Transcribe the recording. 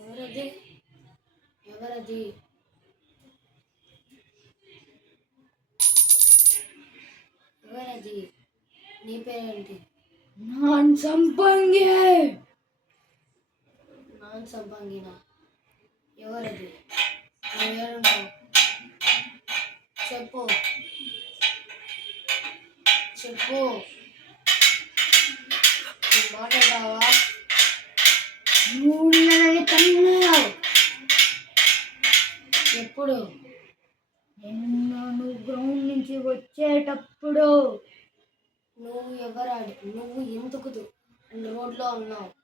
ఎవరది? ఎవరది? ఎవరది? నీ పేరేంటి? నాన్ సంపంగి. నాన్ సంపంగినా? ఎవరది? నువ్వు ఏడుంటావు? చెప్పు చెప్పు. మాట్లాడావా? నువ్వు నన్ను తన్నావు. ఎప్పుడు? నువ్వు గ్రౌండ్ నుంచి వచ్చేటప్పుడు. నువ్వు ఎందుకు రోడ్లో ఉన్నావు?